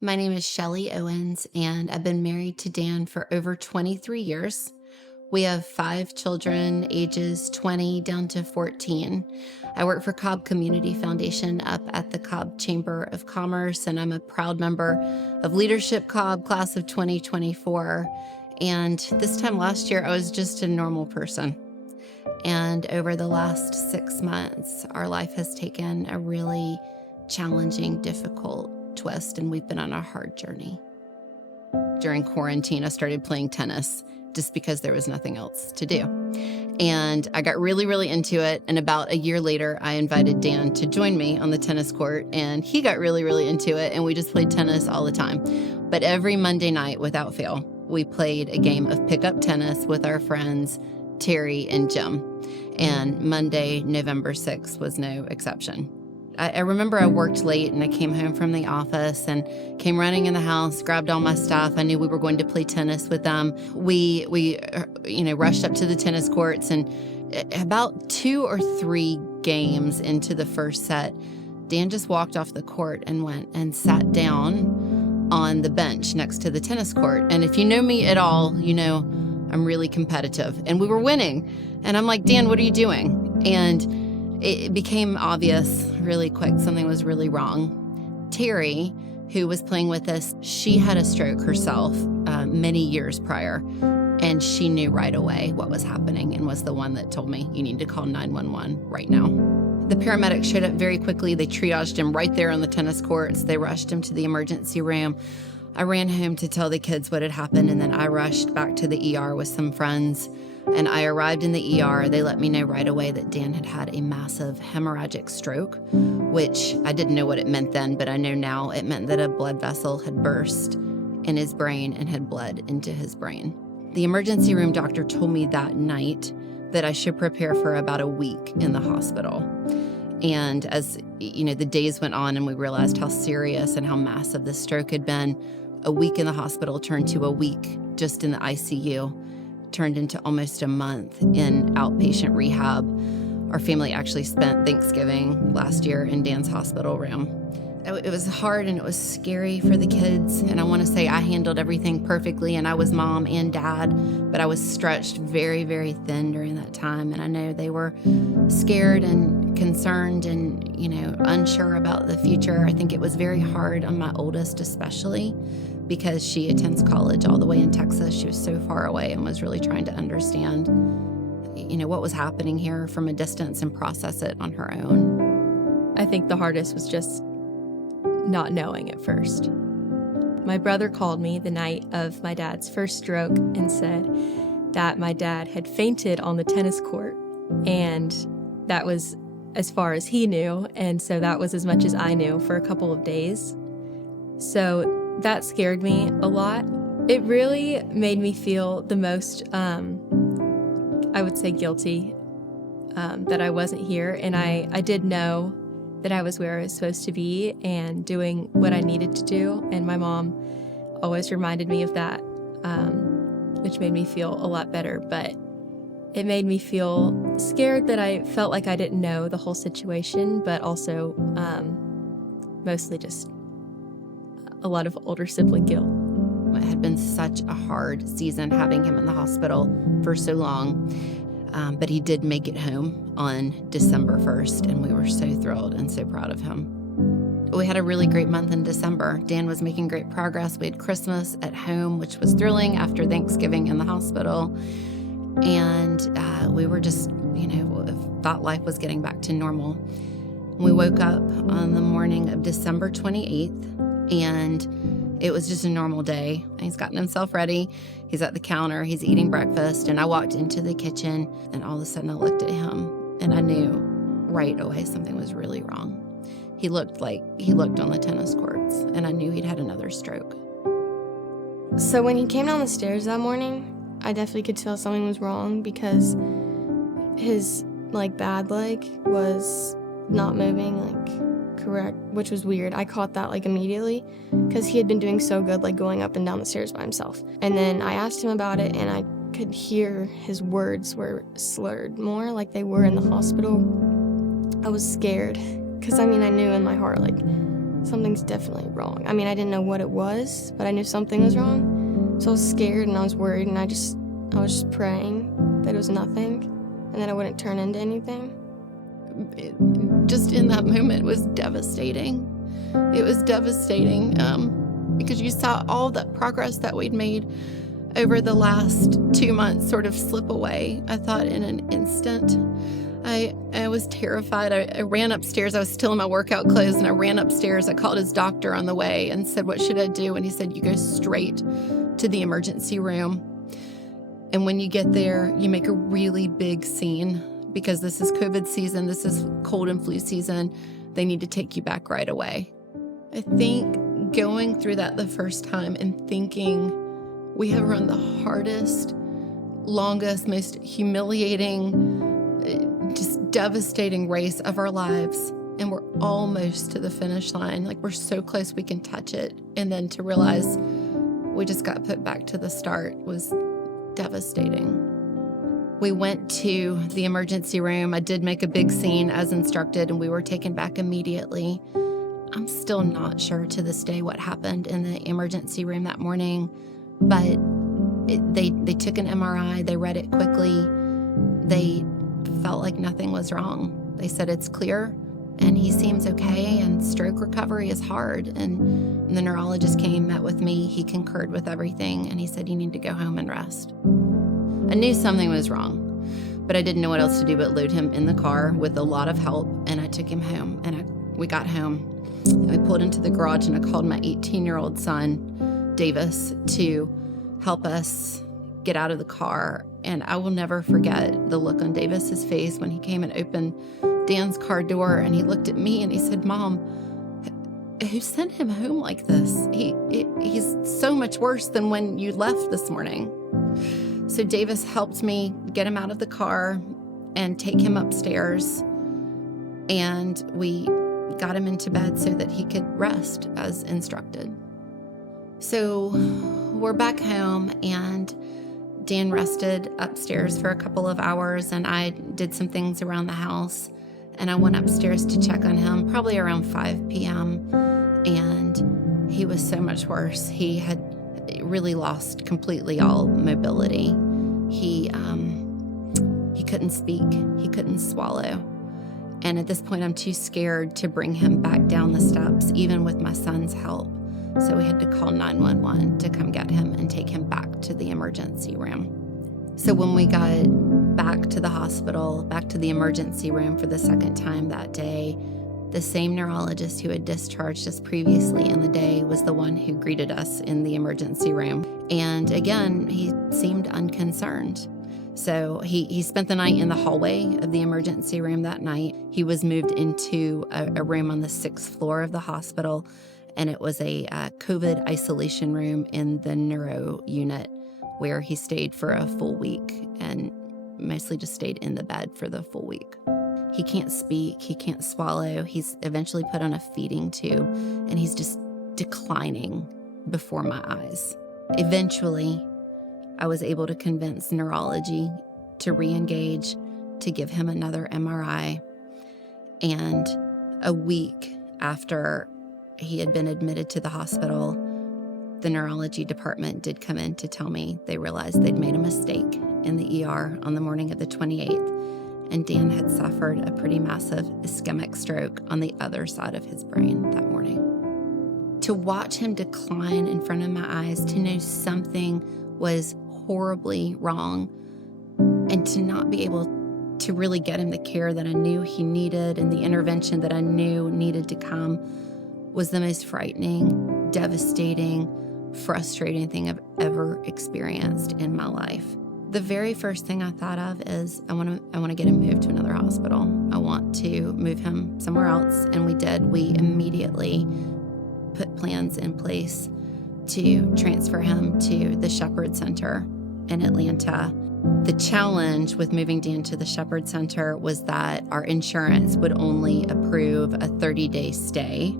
My name is Shelly Owens, and I've been married to Dan for over 23 years. We have 5 children, ages 20 down to 14. I work for Cobb Community Foundation up at the Cobb Chamber of Commerce, and I'm a proud member of Leadership Cobb Class of 2024. And this time last year, I was just a normal person. And over the last 6 months, our life has taken a really challenging, difficult twist, and we've been on a hard journey. During quarantine, I started playing tennis just because there was nothing else to do. And I got really, really into it. And about a year later, I invited Dan to join me on the tennis court, and he got really, really into it. And we just played tennis all the time. But every Monday night, without fail, we played a game of pickup tennis with our friends, Terry and Jim. And Monday, November 6th was no exception. I remember I worked late and I came home from the office and came running in the house, grabbed all my stuff. I knew we were going to play tennis with them. We rushed up to the tennis courts, and about 2 or 3 games into the first set, Dan just walked off the court and went and sat down on the bench next to the tennis court. And if you know me at all, you know I'm really competitive, and we were winning. And I'm like, Dan, what are you doing? And it became obvious really quick something was really wrong. Terry, who was playing with us, she had a stroke herself many years prior, and she knew right away what was happening and was the one that told me, you need to call 911 right now. The paramedics showed up very quickly. They triaged him right there on the tennis courts. They rushed him to the emergency room. I ran home to tell the kids what had happened, and then I rushed back to the ER with some friends. And I arrived in the ER. They let me know right away that Dan had had a massive hemorrhagic stroke, which I didn't know what it meant then, but I know now it meant that a blood vessel had burst in his brain and had bled into his brain. The emergency room doctor told me that night that I should prepare for about a week in the hospital. And as the days went on and we realized how serious and how massive this stroke had been, a week in the hospital turned to a week just in the ICU. Turned into almost a month in outpatient rehab. Our family actually spent Thanksgiving last year in Dan's hospital room. It was hard and it was scary for the kids, and I want to say I handled everything perfectly, and I was mom and dad, but I was stretched very, very thin during that time, and I know they were scared and concerned and, unsure about the future. I think it was very hard on my oldest especially, because she attends college all the way in Texas. She was so far away and was really trying to understand, what was happening here from a distance and process it on her own. I think the hardest was just not knowing at first. My brother called me the night of my dad's first stroke and said that my dad had fainted on the tennis court, and that was as far as he knew, and so that was as much as I knew for a couple of days. So that scared me a lot. It really made me feel the most, I would say, guilty that I wasn't here. And I did know that I was where I was supposed to be and doing what I needed to do. And my mom always reminded me of that, which made me feel a lot better. But it made me feel scared that I felt like I didn't know the whole situation, but also mostly just a lot of older sibling guilt. It had been such a hard season having him in the hospital for so long, but he did make it home on December 1st, and we were so thrilled and so proud of him. We had a really great month in December. Dan was making great progress. We had Christmas at home, which was thrilling after Thanksgiving in the hospital, and we were just, thought life was getting back to normal. We woke up on the morning of December 28th, and it was just a normal day. He's gotten himself ready. He's at the counter. He's eating breakfast. And I walked into the kitchen, and all of a sudden I looked at him, and I knew right away something was really wrong. He looked like he looked on the tennis courts, and I knew he'd had another stroke. So when he came down the stairs that morning, I definitely could tell something was wrong, because his bad leg was not moving correct, which was weird. I caught that immediately, because he had been doing so good going up and down the stairs by himself. And then I asked him about it, and I could hear his words were slurred more like they were in the hospital. I was scared, because I knew in my heart something's definitely wrong. I mean, I didn't know what it was, but I knew something was wrong. So I was scared and I was worried, and I was just praying that it was nothing and that it wouldn't turn into anything. Just in that moment was devastating. It was devastating because you saw all that progress that we'd made over the last 2 months sort of slip away, I thought, in an instant. I was terrified. I ran upstairs. I was still in my workout clothes, and I ran upstairs. I called his doctor on the way and said, "What should I do?" And he said, "You go straight to the emergency room. And when you get there, you make a really big scene because this is COVID season. This is cold and flu season. They need to take you back right away." I think going through that the first time and thinking we have run the hardest, longest, most humiliating, just devastating race of our lives, and we're almost to the finish line. Like, we're so close we can touch it. And then to realize we just got put back to the start was devastating. We went to the emergency room. I did make a big scene as instructed, and we were taken back immediately. I'm still not sure to this day what happened in the emergency room that morning, but they took an MRI. They read it quickly. They felt like nothing was wrong. They said it's clear and he seems okay, and stroke recovery is hard. And the neurologist came, met with me. He concurred with everything, and he said, "You need to go home and rest." I knew something was wrong, but I didn't know what else to do but load him in the car with a lot of help, and I took him home. And we got home, and we pulled into the garage, and I called my 18-year-old son, Davis, to help us get out of the car. And I will never forget the look on Davis's face when he came and opened Dan's car door, and he looked at me and he said, "Mom, who sent him home like this? He's so much worse than when you left this morning." So Davis helped me get him out of the car and take him upstairs, and we got him into bed so that he could rest as instructed. So we're back home, and Dan rested upstairs for a couple of hours, and I did some things around the house, and I went upstairs to check on him probably around 5 p.m., and he was so much worse. He had really lost completely all mobility. He couldn't speak. He couldn't swallow. And at this point, I'm too scared to bring him back down the steps, even with my son's help. So we had to call 911 to come get him and take him back to the emergency room. So when we got back to the hospital, back to the emergency room for the second time that day, the same neurologist who had discharged us previously in the day was the one who greeted us in the emergency room. And again, he seemed unconcerned. So he spent the night in the hallway of the emergency room that night. He was moved into a room on the 6th floor of the hospital, and it was a COVID isolation room in the neuro unit, where he stayed for a full week and mostly just stayed in the bed for the full week. He can't speak, he can't swallow. He's eventually put on a feeding tube, and he's just declining before my eyes. Eventually, I was able to convince neurology to re-engage, to give him another MRI. And a week after he had been admitted to the hospital, the neurology department did come in to tell me they realized they'd made a mistake in the ER on the morning of the 28th, and Dan had suffered a pretty massive ischemic stroke on the other side of his brain that morning. To watch him decline in front of my eyes, to know something was horribly wrong, and to not be able to really get him the care that I knew he needed and the intervention that I knew needed to come was the most frightening, devastating, frustrating thing I've ever experienced in my life. The very first thing I thought of is I want to get him moved to another hospital. I want to move him somewhere else, and we did. We immediately put plans in place to transfer him to the Shepherd Center in Atlanta. The challenge with moving Dan to the Shepherd Center was that our insurance would only approve a 30-day stay,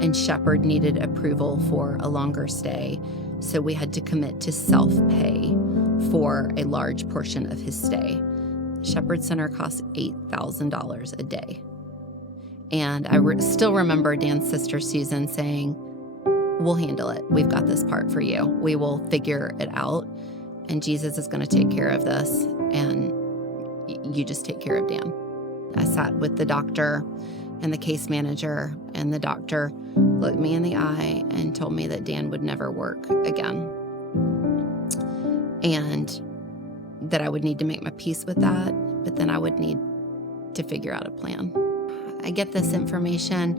and Shepherd needed approval for a longer stay. So we had to commit to self-pay for a large portion of his stay. Shepherd Center costs $8,000 a day. And I still remember Dan's sister, Susan, saying, "We'll handle it. We've got this part for you. We will figure it out. And Jesus is going to take care of this. And you just take care of Dan." I sat with the doctor and the case manager, and the doctor looked me in the eye and told me that Dan would never work again. And that I would need to make my peace with that, but then I would need to figure out a plan. I get this information,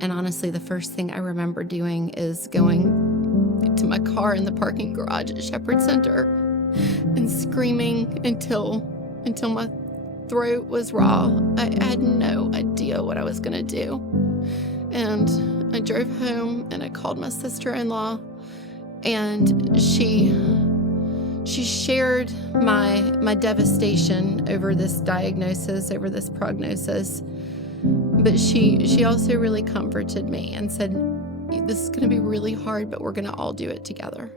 and honestly, the first thing I remember doing is going to my car in the parking garage at Shepherd Center and screaming until my throat was raw. I had no idea what I was going to do. And I drove home and I called my sister-in-law, and she shared my devastation over this diagnosis, over this prognosis. But she also really comforted me and said, "This is going to be really hard, but we're going to all do it together."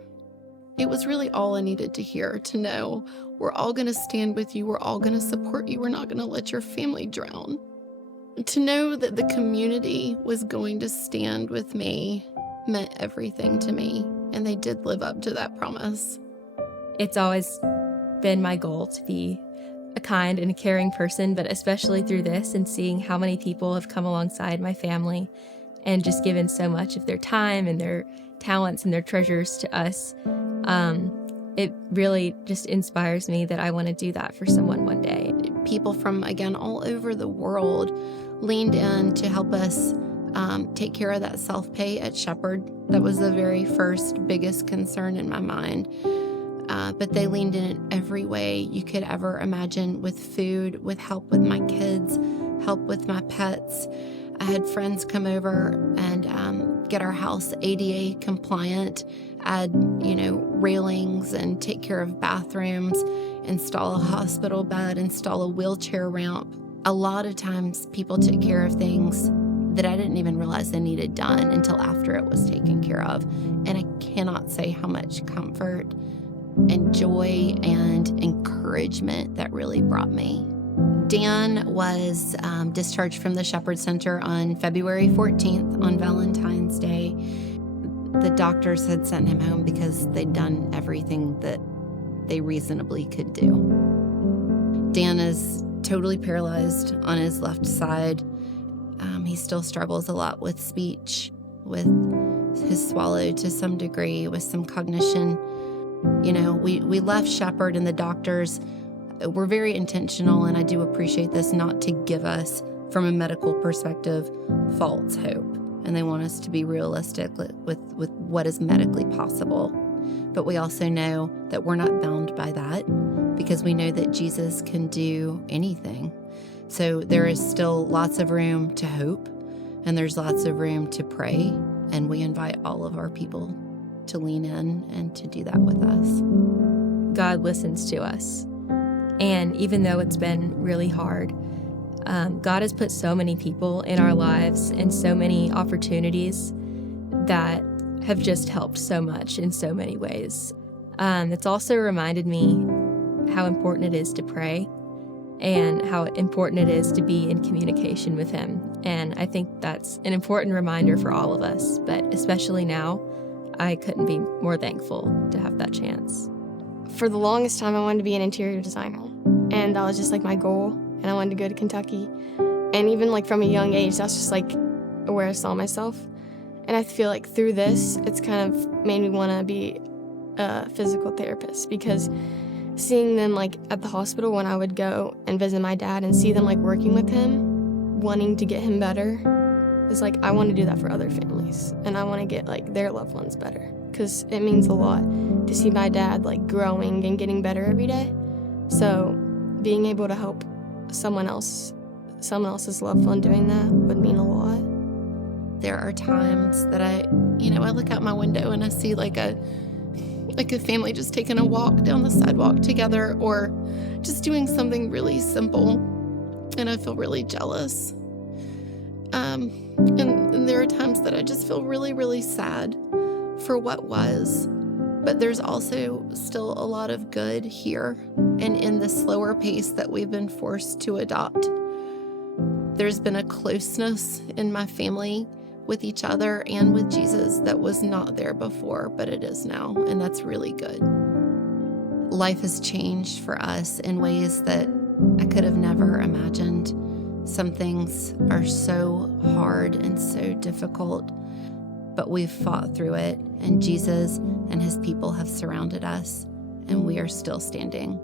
It was really all I needed to hear, to know we're all going to stand with you. We're all going to support you. We're not going to let your family drown. To know that the community was going to stand with me meant everything to me, and they did live up to that promise. It's always been my goal to be a kind and a caring person, but especially through this and seeing how many people have come alongside my family and just given so much of their time and their talents and their treasures to us. It really just inspires me that I want to do that for someone one day. People from, again, all over the world leaned in to help us take care of that self-pay at Shepherd. That was the very first biggest concern in my mind. But they leaned in every way you could ever imagine, with food, with help with my kids, help with my pets. I had friends come over and get our house ADA compliant, add, railings and take care of bathrooms, install a hospital bed, install a wheelchair ramp. A lot of times people took care of things that I didn't even realize they needed done until after it was taken care of. And I cannot say how much comfort and joy and encouragement that really brought me. Dan was discharged from the Shepherd Center on February 14th, on Valentine's Day. The doctors had sent him home because they'd done everything that they reasonably could do. Dan is totally paralyzed on his left side. He still struggles a lot with speech, with his swallow to some degree, with some cognition. We left Shepherd, and the doctors were very intentional, and I do appreciate this, not to give us, from a medical perspective, false hope. And they want us to be realistic with what is medically possible. But we also know that we're not bound by that, because we know that Jesus can do anything. So there is still lots of room to hope, and there's lots of room to pray, and we invite all of our people to lean in and to do that with us. God listens to us. And even though it's been really hard, God has put so many people in our lives and so many opportunities that have just helped so much in so many ways. It's also reminded me how important it is to pray and how important it is to be in communication with Him. And I think that's an important reminder for all of us, but especially now, I couldn't be more thankful to have that chance. For the longest time, I wanted to be an interior designer, and that was just my goal, and I wanted to go to Kentucky. And even from a young age, that's just where I saw myself. And I feel through this, it's kind of made me want to be a physical therapist, because seeing them at the hospital when I would go and visit my dad and see them working with him, wanting to get him better, is I want to do that for other families, and I want to get their loved ones better, because it means a lot to see my dad growing and getting better every day. So being able to help someone else's loved one doing that would mean a lot. There are times that I look out my window and I see a family just taking a walk down the sidewalk together, or just doing something really simple, and I feel really jealous. And there are times that I just feel really, really sad for what was, but there's also still a lot of good here and in the slower pace that we've been forced to adopt. There's been a closeness in my family with each other and with Jesus that was not there before, but it is now, and that's really good. Life has changed for us in ways that I could have never imagined. Some things are so hard and so difficult, but we've fought through it, and Jesus and his people have surrounded us, and we are still standing.